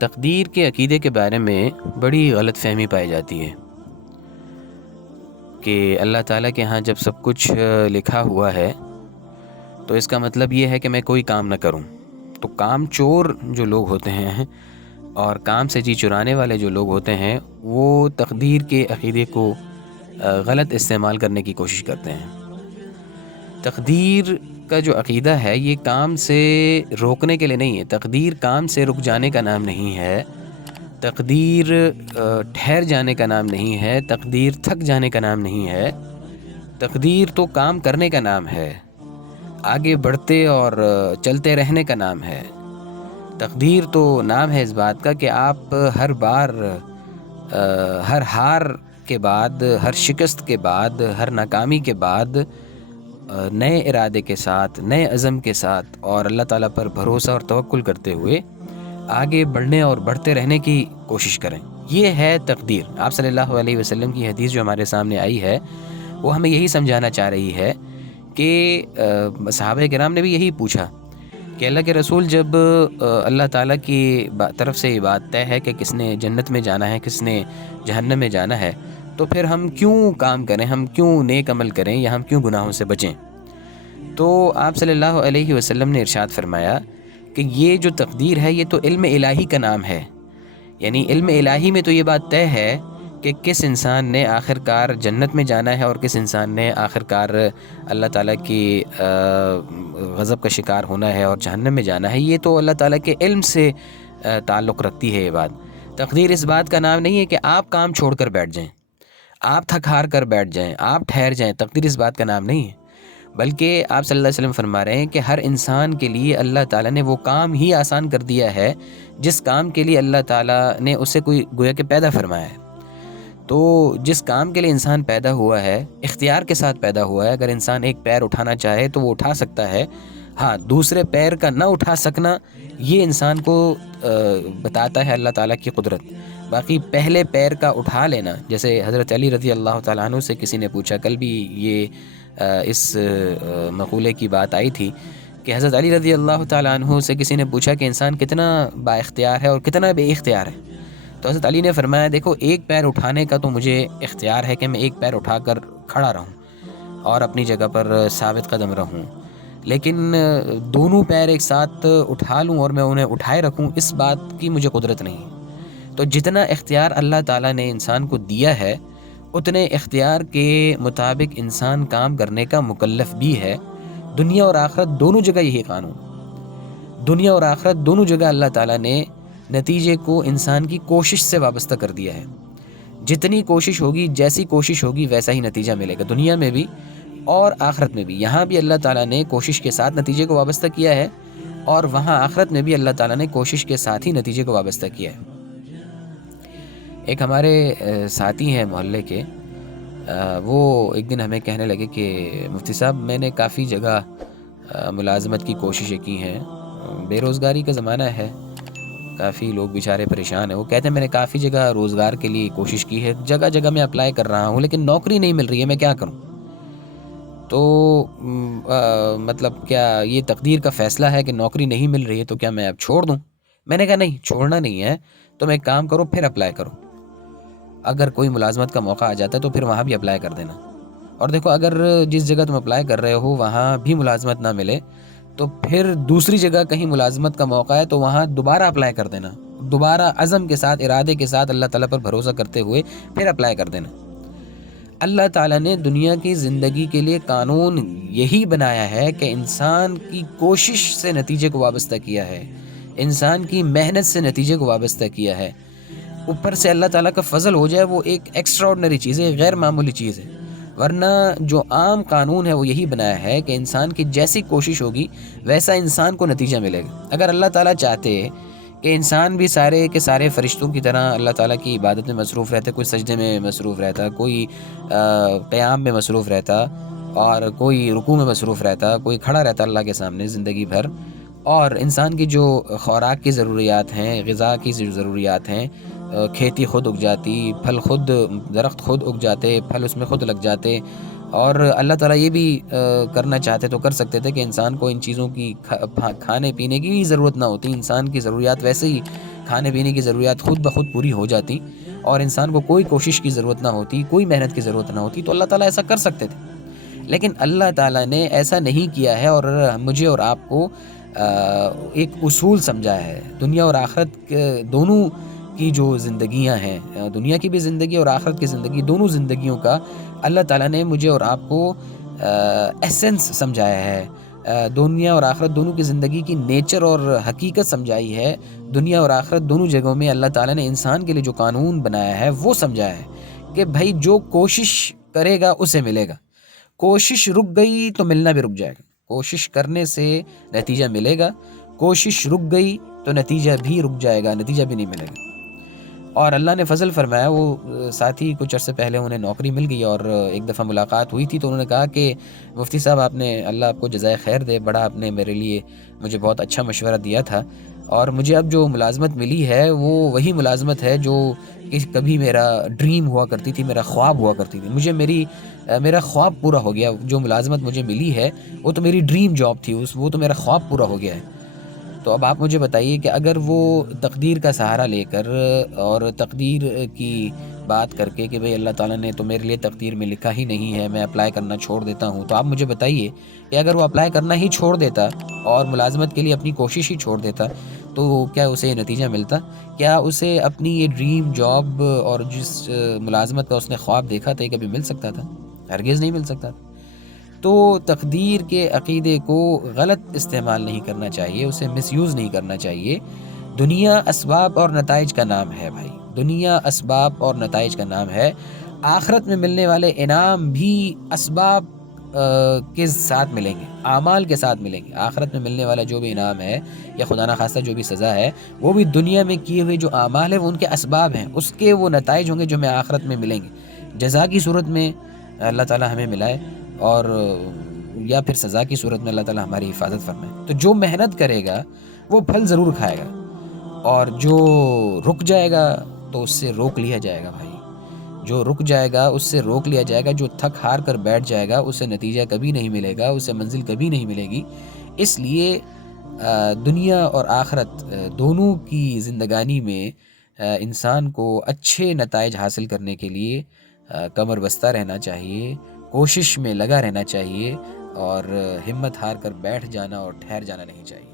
تقدیر کے عقیدے کے بارے میں بڑی غلط فہمی پائی جاتی ہے کہ اللہ تعالیٰ کے ہاں جب سب کچھ لکھا ہوا ہے تو اس کا مطلب یہ ہے کہ میں کوئی کام نہ کروں. تو کام چور جو لوگ ہوتے ہیں اور کام سے جی چرانے والے جو لوگ ہوتے ہیں وہ تقدیر کے عقیدے کو غلط استعمال کرنے کی کوشش کرتے ہیں. تقدیر کا جو عقیدہ ہے یہ کام سے روکنے کے لیے نہیں ہے. تقدیر کام سے رک جانے کا نام نہیں ہے. تقدیر ٹھہر جانے کا نام نہیں ہے. تقدیر تھک جانے کا نام نہیں ہے. تقدیر تو کام کرنے کا نام ہے، آگے بڑھتے اور چلتے رہنے کا نام ہے. تقدیر تو نام ہے اس بات کا کہ آپ ہر بار، ہر ہار کے بعد، ہر شکست کے بعد، ہر ناکامی کے بعد نئے ارادے کے ساتھ، نئے عزم کے ساتھ اور اللہ تعالیٰ پر بھروسہ اور توکل کرتے ہوئے آگے بڑھنے اور بڑھتے رہنے کی کوشش کریں. یہ ہے تقدیر. آپ صلی اللہ علیہ وسلم کی حدیث جو ہمارے سامنے آئی ہے وہ ہمیں یہی سمجھانا چاہ رہی ہے کہ صحابہ کرام نے بھی یہی پوچھا کہ اللہ کے رسول، جب اللہ تعالیٰ کی طرف سے یہ بات طے ہے کہ کس نے جنت میں جانا ہے، کس نے جہنم میں جانا ہے، تو پھر ہم کیوں کام کریں، ہم کیوں نیک عمل کریں یا ہم کیوں گناہوں سے بچیں؟ تو آپ صلی اللہ علیہ وسلم نے ارشاد فرمایا کہ یہ جو تقدیر ہے یہ تو علم الہی کا نام ہے. یعنی علم الہی میں تو یہ بات طے ہے کہ کس انسان نے آخر کار جنت میں جانا ہے اور کس انسان نے آخر کار اللہ تعالیٰ کی غضب کا شکار ہونا ہے اور جہنم میں جانا ہے. یہ تو اللہ تعالیٰ کے علم سے تعلق رکھتی ہے یہ بات. تقدیر اس بات کا نام نہیں ہے کہ آپ کام چھوڑ کر بیٹھ جائیں، آپ تھک ہار کر بیٹھ جائیں، آپ ٹھہر جائیں. تقدیر اس بات کا نام نہیں ہے، بلکہ آپ صلی اللہ علیہ وسلم فرما رہے ہیں کہ ہر انسان کے لیے اللہ تعالیٰ نے وہ کام ہی آسان کر دیا ہے جس کام کے لیے اللہ تعالیٰ نے اسے کوئی گویا کہ پیدا فرمایا ہے. تو جس کام کے لیے انسان پیدا ہوا ہے، اختیار کے ساتھ پیدا ہوا ہے. اگر انسان ایک پیر اٹھانا چاہے تو وہ اٹھا سکتا ہے. ہاں، دوسرے پیر کا نہ اٹھا سکنا یہ انسان کو بتاتا ہے اللہ تعالیٰ کی قدرت. باقی پہلے پیر کا اٹھا لینا، جیسے حضرت علی رضی اللہ تعالیٰ عنہ سے کسی نے پوچھا، کل بھی یہ اس مقولے کی بات آئی تھی کہ حضرت علی رضی اللہ تعالیٰ عنہ سے کسی نے پوچھا کہ انسان کتنا با اختیار ہے اور کتنا بے اختیار ہے. تو حضرت علی نے فرمایا، دیکھو ایک پیر اٹھانے کا تو مجھے اختیار ہے کہ میں ایک پیر اٹھا کر کھڑا رہوں اور اپنی جگہ پر ثابت قدم رہوں، لیکن دونوں پیر ایک ساتھ اٹھا لوں اور میں انہیں اٹھائے رکھوں، اس بات کی مجھے قدرت نہیں. تو جتنا اختیار اللہ تعالیٰ نے انسان کو دیا ہے اتنے اختیار کے مطابق انسان کام کرنے کا مکلف بھی ہے. دنیا اور آخرت دونوں جگہ یہی قانون، دنیا اور آخرت دونوں جگہ اللہ تعالیٰ نے نتیجے کو انسان کی کوشش سے وابستہ کر دیا ہے. جتنی کوشش ہوگی، جیسی کوشش ہوگی ویسا ہی نتیجہ ملے گا، دنیا میں بھی اور آخرت میں بھی. یہاں بھی اللہ تعالیٰ نے کوشش کے ساتھ نتیجے کو وابستہ کیا ہے اور وہاں آخرت میں بھی اللہ تعالیٰ نے کوشش کے ساتھ ہی نتیجے کو وابستہ کیا ہے. ایک ہمارے ساتھی ہیں محلے کے، وہ ایک دن ہمیں کہنے لگے کہ مفتی صاحب، میں نے کافی جگہ ملازمت کی کوششیں کی ہیں، بے روزگاری کا زمانہ ہے، کافی لوگ بیچارے پریشان ہیں. وہ کہتے ہیں میں نے کافی جگہ روزگار کے لیے کوشش کی ہے، جگہ جگہ میں اپلائی کر رہا ہوں لیکن نوکری نہیں مل رہی ہے، میں کیا کروں؟ تو مطلب کیا یہ تقدیر کا فیصلہ ہے کہ نوکری نہیں مل رہی ہے تو کیا میں اب چھوڑ دوں؟ میں نے کہا نہیں، چھوڑنا نہیں ہے. تم ایک کام کرو، پھر اپلائی کرو. اگر کوئی ملازمت کا موقع آ جاتا ہے تو پھر وہاں بھی اپلائی کر دینا. اور دیکھو، اگر جس جگہ تم اپلائی کر رہے ہو وہاں بھی ملازمت نہ ملے تو پھر دوسری جگہ کہیں ملازمت کا موقع ہے تو وہاں دوبارہ اپلائی کر دینا، دوبارہ عزم کے ساتھ، ارادے کے ساتھ، اللہ تعالیٰ پر بھروسہ کرتے ہوئے پھر اپلائی کر دینا. اللہ تعالیٰ نے دنیا کی زندگی کے لیے قانون یہی بنایا ہے کہ انسان کی کوشش سے نتیجے کو وابستہ کیا ہے، انسان کی محنت سے نتیجے کو وابستہ کیا ہے. اوپر سے اللہ تعالیٰ کا فضل ہو جائے وہ ایک ایکسٹرا آرڈنری چیز ہے، غیر معمولی چیز ہے. ورنہ جو عام قانون ہے وہ یہی بنایا ہے کہ انسان کی جیسی کوشش ہوگی ویسا انسان کو نتیجہ ملے گا. اگر اللہ تعالیٰ چاہتے کہ انسان بھی سارے کے سارے فرشتوں کی طرح اللہ تعالیٰ کی عبادت میں مصروف رہتا، کوئی سجدے میں مصروف رہتا، کوئی قیام میں مصروف رہتا اور کوئی رکوع میں مصروف رہتا، کوئی کھڑا رہتا اللہ کے سامنے زندگی بھر، اور انسان کی جو خوراک کی ضروریات ہیں، غذا کی جو ضروریات ہیں، کھیتی خود اگ جاتی، پھل خود، درخت خود اگ جاتے، پھل اس میں خود لگ جاتے، اور اللہ تعالیٰ یہ بھی کرنا چاہتے تو کر سکتے تھے کہ انسان کو ان چیزوں کی کھانے پینے کی بھی ضرورت نہ ہوتی، انسان کی ضروریات ویسے ہی کھانے پینے کی ضروریات خود بخود پوری ہو جاتی اور انسان کو کوئی کوشش کی ضرورت نہ ہوتی، کوئی محنت کی ضرورت نہ ہوتی، تو اللہ تعالیٰ ایسا کر سکتے تھے. لیکن اللہ تعالیٰ نے ایسا نہیں کیا ہے اور مجھے اور آپ کو ایک اصول سمجھایا ہے. دنیا اور آخرت دونوں کی جو زندگیاں ہیں، دنیا کی بھی زندگی اور آخرت کی زندگی، دونوں زندگیوں کا اللہ تعالیٰ نے مجھے اور آپ کو ایسنس سمجھایا ہے. دنیا اور آخرت دونوں کی زندگی کی نیچر اور حقیقت سمجھائی ہے. دنیا اور آخرت دونوں جگہوں میں اللہ تعالیٰ نے انسان کے لیے جو قانون بنایا ہے وہ سمجھایا ہے کہ بھائی جو کوشش کرے گا اسے ملے گا. کوشش رک گئی تو ملنا بھی رک جائے گا. کوشش کرنے سے نتیجہ ملے گا، کوشش رک گئی تو نتیجہ بھی رک جائے گا، نتیجہ بھی نہیں ملے گا. اور اللہ نے فضل فرمایا. وہ ساتھی کچھ عرصے پہلے انہیں نوکری مل گئی اور ایک دفعہ ملاقات ہوئی تھی تو انہوں نے کہا کہ مفتی صاحب آپ نے، اللہ آپ کو جزائے خیر دے، بڑا آپ نے میرے لیے مجھے بہت اچھا مشورہ دیا تھا اور مجھے اب جو ملازمت ملی ہے وہ وہی ملازمت ہے جو کہ کبھی میرا ڈریم ہوا کرتی تھی، میرا خواب ہوا کرتی تھی. مجھے میرا خواب پورا ہو گیا. جو ملازمت مجھے ملی ہے وہ تو میری ڈریم جاب تھی، وہ تو میرا خواب پورا ہو گیا ہے. تو اب آپ مجھے بتائیے کہ اگر وہ تقدیر کا سہارا لے کر اور تقدیر کی بات کر کے کہ بھئی اللہ تعالیٰ نے تو میرے لیے تقدیر میں لکھا ہی نہیں ہے، میں اپلائی کرنا چھوڑ دیتا ہوں، تو آپ مجھے بتائیے کہ اگر وہ اپلائی کرنا ہی چھوڑ دیتا اور ملازمت کے لیے اپنی کوشش ہی چھوڑ دیتا تو کیا اسے یہ نتیجہ ملتا؟ کیا اسے اپنی یہ ڈریم جاب اور جس ملازمت کا اس نے خواب دیکھا تھا یہ کبھی مل سکتا تھا؟ ہرگز نہیں مل سکتا. تو تقدیر کے عقیدے کو غلط استعمال نہیں کرنا چاہیے، اسے مس یوز نہیں کرنا چاہیے. دنیا اسباب اور نتائج کا نام ہے بھائی، دنیا اسباب اور نتائج کا نام ہے. آخرت میں ملنے والے انعام بھی اسباب کے ساتھ ملیں گے، اعمال کے ساتھ ملیں گے. آخرت میں ملنے والا جو بھی انعام ہے یا خدا نخواستہ جو بھی سزا ہے وہ بھی دنیا میں کیے ہوئے جو اعمال ہیں وہ ان کے اسباب ہیں، اس کے وہ نتائج ہوں گے جو ہمیں آخرت میں ملیں گے. جزا کی صورت میں اللہ تعالیٰ ہمیں ملائے اور یا پھر سزا کی صورت میں اللہ تعالیٰ ہماری حفاظت فرمائے. تو جو محنت کرے گا وہ پھل ضرور کھائے گا اور جو رک جائے گا تو اس سے روک لیا جائے گا بھائی. جو رک جائے گا اس سے روک لیا جائے گا. جو تھک ہار کر بیٹھ جائے گا اسے نتیجہ کبھی نہیں ملے گا، اسے منزل کبھی نہیں ملے گی. اس لیے دنیا اور آخرت دونوں کی زندگانی میں انسان کو اچھے نتائج حاصل کرنے کے لیے کمر بستہ رہنا چاہیے، کوشش میں لگا رہنا چاہیے اور ہمت ہار کر بیٹھ جانا اور ٹھہر جانا نہیں چاہیے.